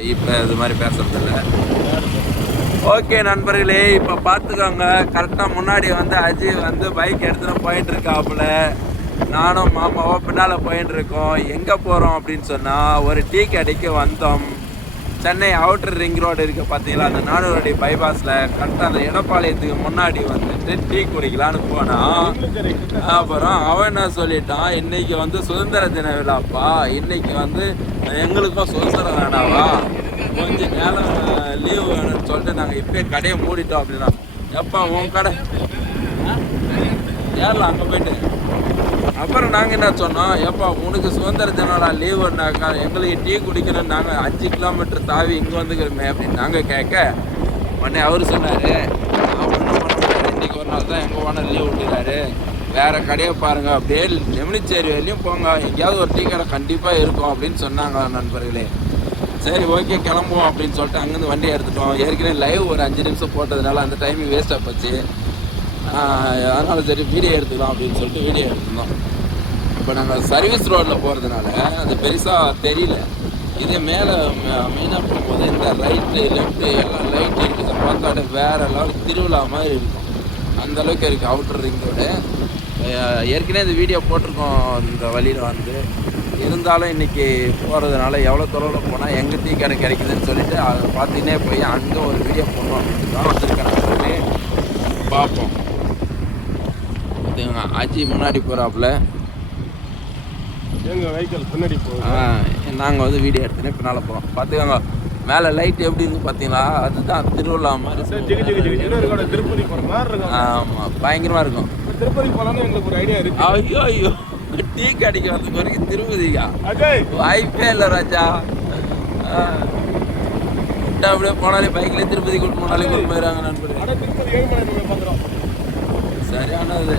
இப்போ இது மாதிரி பேசுறதில்ல. ஓகே நண்பர்களே, இப்போ பார்த்துக்கோங்க. கரெக்டாக முன்னாடி வந்து அஜய் வந்து பைக் எடுத்துகிட்டு போயிட்டு இருக்காப்புல. நானும் மாமாவோ பின்னால் போயிட்டு இருக்கோம். எங்கே போகிறோம் அப்படின்னு சொன்னால், ஒரு டீ கடைக்கு வந்தோம். சென்னை அவுட்டர் ரிங் ரோடு இருக்குது பார்த்தீங்களா, அந்த 4 அடி பைபாஸில் கரெக்டாக அந்த எடப்பாளையத்துக்கு முன்னாடி வந்துட்டு டீ குடிக்கலான்னு போனான். அப்புறம் அவன் என்ன சொல்லிட்டான், இன்னைக்கு வந்து சுதந்திர தின விழாப்பா, இன்னைக்கு வந்து எங்களுக்கும் சுதந்திரம் வேணாவா, கொஞ்சம் நேரம் லீவு வேணும்னு சொல்லிட்டு நாங்கள் இப்போயே கடையை மூடிட்டோம் அப்படின்னா. எப்போ உன் கடை ஏறலாம் அங்கே போயிட்டு. அப்புறம் நாங்கள் என்ன சொன்னோம், எப்போ உனக்கு சுதந்திர தினம் லீவுனாக்கா எங்களுக்கு டீ குடிக்கணும்னு நாங்கள் 5 கிலோமீட்டர் தாவி இங்கே வந்துக்கிறோமே அப்படின்னு நாங்கள் கேட்க, உடனே அவர் சொன்னார், நான் ஒன்றும் பண்ண முடியாது, இன்றைக்கி ஒரு நாள் தான் எங்கள் ஓனர் லீவ் விட்டுறாரு, வேறு கடையை பாருங்கள், அப்படியே நெமிலிச்சேரி வரையும் போங்க, எங்கேயாவது ஒரு டீ கடை கண்டிப்பாக இருக்கும் அப்படின்னு சொன்னாங்க நண்பர்களே. சரி ஓகே கிளம்புவோம் அப்படின்னு சொல்லிட்டு அங்கேருந்து வண்டியை எடுத்துட்டோம். ஏற்கனவே லைவ் ஒரு 5 நிமிஷம் போட்டதுனால அந்த டைமிங் வேஸ்ட்டாக போச்சு. அதனால் சரி வீடியோ எடுத்துக்கலாம் அப்படின்னு சொல்லிட்டு வீடியோ எடுத்துருந்தோம். இப்போ நாங்கள் சர்வீஸ் ரோட்டில் போகிறதுனால அது பெருசாக தெரியல. இதே மேலே மெயினாக போகும்போது இந்த ரைட்டு லெஃப்ட்டு எல்லாம் லைட் இருக்குது, பார்த்தாலே வேறு லெவல் திருவிழா மாதிரி இருக்கும், அந்தளவுக்கு இருக்குது அவுட்டர் ரிங் ரோடு. ஏற்கனவே இந்த வீடியோ போட்டிருக்கோம் இந்த வழியில் வந்து. இருந்தாலும் இன்றைக்கி போகிறதுனால எவ்வளோ தொலைவில் போனால் எங்கே டீ கடை கிடைக்குதுன்னு சொல்லிட்டு அதை பார்த்துக்கினே போய் அங்கே ஒரு வீடியோ போடணும் அப்படின்ட்டு தான் வச்சுருக்கேன். பார்ப்போம். அஜி முன்னாடி போகிறாப்புல, எங்கள் வெஹிக்கிள் பின்னாடி போகும். நாங்கள் வந்து வீடியோ எடுத்துனே பின்னால் போகிறோம். பார்த்துக்கோங்க மேலே லைட் எப்படி இருந்து பார்த்தீங்களா, அதுதான் திருவிழா மாதிரி. திருப்பதி போகிற மாதிரி இருக்கும். ஆமாம் பயங்கரமாக இருக்கும். திருப்பதி போகலான்னு எங்களுக்கு ஒரு ஐடியா இருக்குது. ஐயோ ஐயோ, டீ கடைக்கு வரதுக்கு வரைக்கும் திருப்பதிக்கா வாய்ப்பே இல்லை ராஜா. அப்படியே போனாலே பைக்லேயே திருப்பதி கூட்டு போனாலே கூட்டு போயிடுறாங்க நண்பர்கள். திருப்பதி ஏழுமலை பார்க்குறோம். சரியானது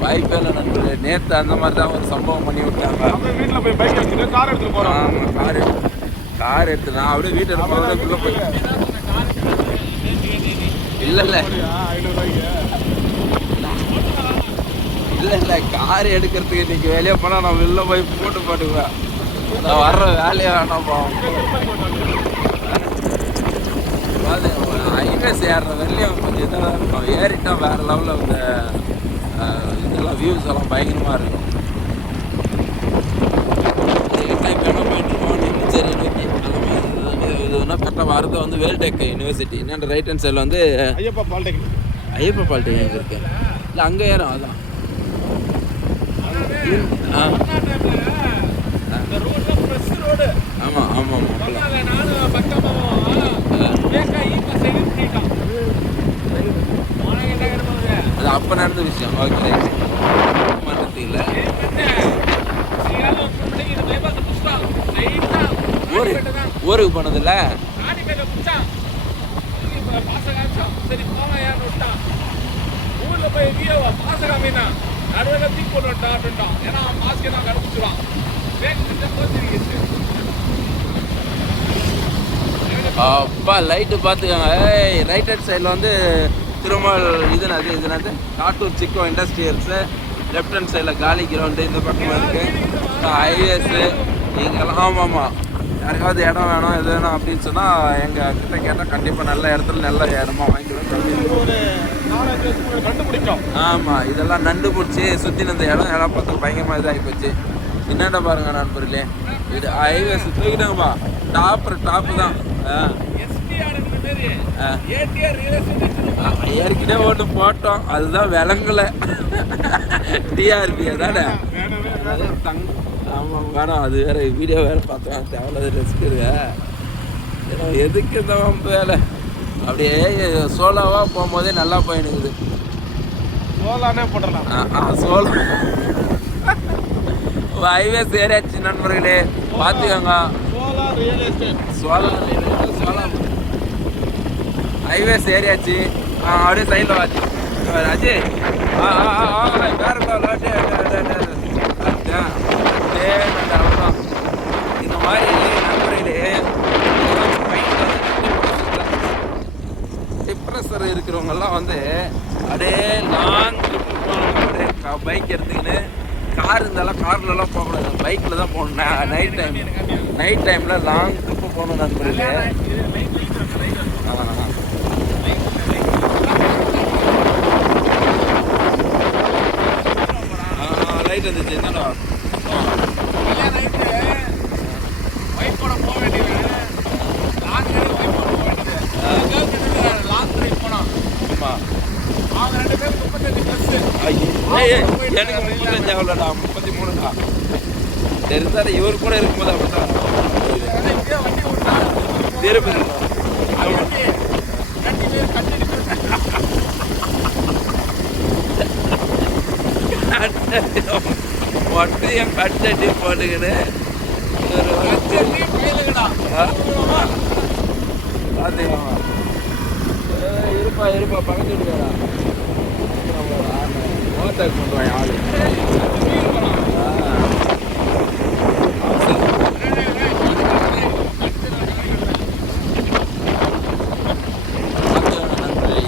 வாய்ப்பே இல்லை நண்பர்கள். நேற்று அந்த மாதிரி தான் ஒரு சம்பவம் பண்ணி விட்டாங்க. வீட்டில் போய் பைக் எடுத்துட்டு கார் எடுத்துட்டு போகிறோம். ஆமாம் கார் எடுத்து நான் அப்படியே வீட்டில் எடுத்து போய் இல்லை இல்லை கார் எடுக்கிறதுக்கு இன்றைக்கி வெளியே போனால் நான் வெளில போய் போட்டுக்குவேன். நான் வர்ற வேலையை வேணாம்ப்பா. ஹைவேஸ் ஏறுற வெளியும் கொஞ்சம் இதாக இருக்கும், ஏறிட்டால் வேறு லெவலில் இந்த இதெல்லாம் வியூஸ் எல்லாம் பயங்கரமாக இருக்கும். சரி நோக்கி அந்த மாதிரி இதுனா கரெக்டாக வரது வந்து வேல்டெக் யூனிவர்சிட்டி. என்னென்ன ரைட் ஹேண்ட் சைடில் வந்து ஐயப்பா பாலிடெக்னிக் இருக்கு. இல்லை அங்கே ஏறும் அதான். ஆமாம் ஆமாம் அது அப்போ நடந்த விஷயம். ஓகே ரைட் மாற்றத்து இல்லை. ஊருக்கு போனதில்ல. அப்பா லைட்டு பார்த்துக்கோங்க. ரைட் ஹேண்ட் சைடில் வந்து Thirumal இதுனது Kattur Chicco இண்டஸ்ட்ரியல்ஸு, left hand சைடில் காலி கிரவுண்டு இந்த பக்கமாக இருக்குது, ஹைவேஸு இங்கெல்லாம். ஆமாம் யாருக்காவது இடம் வேணும் எது வேணும் அப்படின்னு சொன்னால் எங்கள் கிட்ட கேட்டால் கண்டிப்பாக நல்ல இடத்துல நல்ல இடமா வாங்கிக்கலாம். ஆமாம் இதெல்லாம் நண்டு பிடிச்சி சுற்றின இந்த இடம் பார்த்து பயங்கரமாக இதாகி போச்சு. என்னென்ன பாருங்கள் நண்பர்களே, இது ஹைவேஸ் தூக்கிட்டாங்கப்பா. டாப்பு தான். ஏற்கனவே ஒன்று போட்டோம், அதுதான் விளங்கலை. டிஆர்பி தானே. ஆமாம் வேணாம், அது வேறு வீடியோ வேறு பார்த்தோம், தேவையில்லாத ரிஸ்க் இருக்கு. எதுக்கு இந்த வேலை அப்படியே சோலோவாக போகும்போதே நல்லா போயிடுக்குது. சோலானே போடலாம். சோலோ ஹைவேஸ் ஏறியாச்சு நண்பர்களே, பார்த்துக்கோங்க. ஹைவேஸ் ஏறியாச்சு. அப்படியே சைடில் வாச்சு அஜய் வேறு அவ்வளோதான். இந்த மாதிரி நண்பர்களே டிப்ரெஷர் இருக்கிறவங்கெல்லாம் வந்து அப்படியே லாங் ட்ரிப்பு போகணும். அப்படியே பைக் எடுத்துக்கின்னு கார் இருந்தாலும் கார்லலாம் போகக்கூடாது, பைக்கில் தான் போகணும். நைட் டைமில் லாங் ட்ரிப்பு போகணும் நண்பர்களே. லைட் வந்துச்சு என்னடா எனக்கு 35 ஆகலடா 33டா. தெரிந்தாரு இவர் கூட இருக்கும்போது அப்படிதான் திருப்பதி ஒட்டையும் கட்டட்டி போட்டுக்கிட்டு இருப்பா இருப்பா பக்கத்து வீட்டுக்காரா ஓவர்டேக் பண்ணுவான் ஆளு.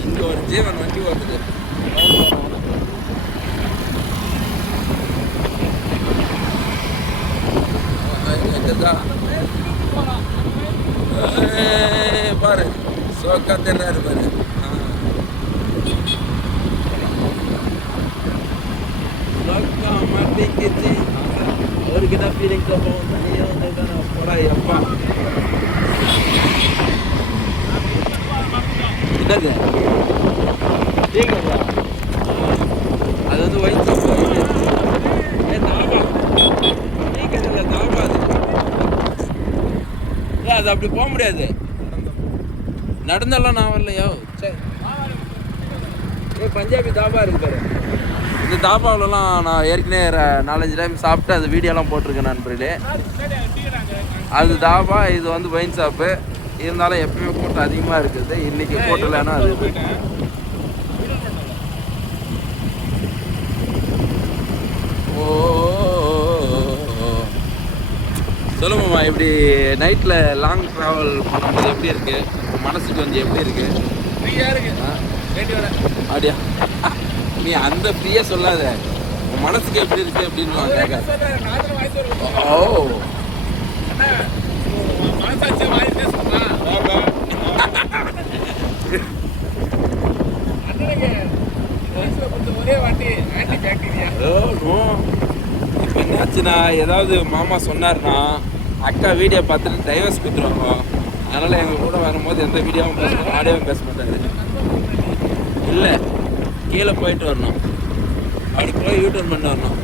இங்க ஒரு ஜீவன் வண்டி ஓட்டுது. பாரு சோக்கா தெரிறாரு பாரு. மாட்டிக்கிச்சு அவருக்கு என்ன ஃபீலிங்ஸ் போடா எப்பா என்னது அது வந்து ஒயிட் தாபா இல்லை தாபா அது அது அப்படி போக முடியாது. நடந்தெல்லாம் நான் வரலையோ. சரி பஞ்சாபி தாபா இருக்கு பாரு. இந்த தாபாவிலலாம் நான் ஏற்கனவே 4-5 டைம் சாப்பிட்டு அது வீடியோலாம் போட்டிருக்கேன் நண்பர்களே. அது தாபா, இது வந்து ஒயின் ஷாப்பு. இருந்தாலும் எப்பயுமே கூட்டம் அதிகமாக இருக்குது. இன்னைக்கு கூட்டலைன்னா அது ஓ சொல்லுமாம்மா, இப்படி நைட்டில் லாங் ட்ராவல் பண்ணும்போது எப்படி இருக்கு மனசுக்கு வந்து எப்படி இருக்கு? ஃப்ரீயாக இருக்கு. அப்படியா? நீ அந்த ஃப்ரீயாக சொல்லாத, உன் மனசுக்கு எப்படி இருக்கு அப்படின்னு கேட்க. ஓ ஒரே வாட்டி ஆன்டி பாக்டீரியா. இப்போ என்னாச்சுன்னா, ஏதாவது மாமா சொன்னார்னா அக்கா வீடியோ பார்த்துட்டு டைவர்ஸ் கொடுத்துருவாங்க. அதனால் எங்கள் கூட வரும்போது எந்த வீடியோவும் பேச ஆடியோவும் பேச மாட்டாரு. இல்லை கீழே போயிட்டு வரணும், அப்படி போய் யூட்டர்ன் பண்ணி வரணும்.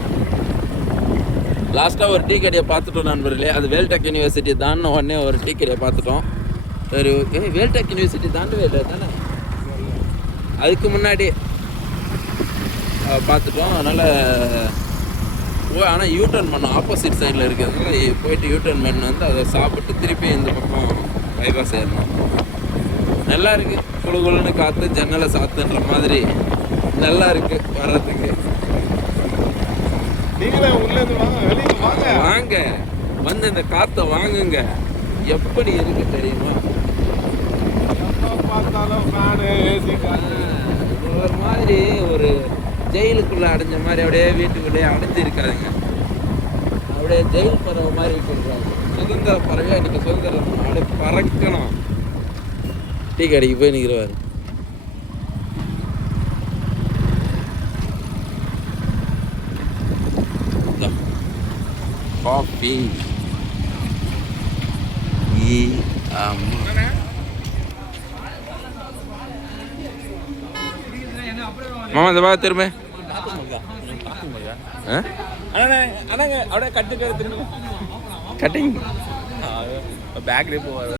லாஸ்ட்டாக ஒரு டீ கடையை பார்த்துட்டோம் நண்பர்களே. அது வேல்டெக் யூனிவர்சிட்டி தாண்டின உடனே ஒரு டீ கடையை பார்த்துட்டோம். சரி ஓகே, வேல்டெக் யூனிவர்சிட்டி தாண்டவே இல்லை தானே, அதுக்கு முன்னாடி பார்த்துட்டோம். அதனால் ஆனால் யூட்டர்ன் பண்ணோம், ஆப்போசிட் சைடில் இருக்கிறதுனால போயிட்டு யூட்டர்ன் பண்ணி வந்து அதை சாப்பிட்டு திருப்பி இந்த பக்கம் பைபாஸ் ஏறணும். நல்லா இருக்குது, குழுகுலுன்னு காற்று, ஜன்னலை சாத்துன்ற மாதிரி நல்லா இருக்குது வர்றதுக்கு. வாங்க வந்து இந்த காற்றை வாங்குங்க. எப்படி இருக்கு தெரியுமா? ஒரு மாதிரி ஒரு ஜெயிலுக்குள்ளே அடைஞ்ச மாதிரி அப்படியே வீட்டுக்குள்ளேயே அடைஞ்சு இருக்காதுங்க. அப்படியே ஜெயில் பறவை மாதிரி இருக்கிறாங்க. சுதந்திர பறவையாக இன்னைக்கு சுதந்திரம் அப்படியே பறக்கணும். டீ கடைக்கு போய் நிற்கிறவாரு. காஃபி மாமா இந்த பாக திரும்ப அண்ணாங்க அப்படியே கட்டுக்க திரும்ப கட்டிங் பேக்லேயே போவார்.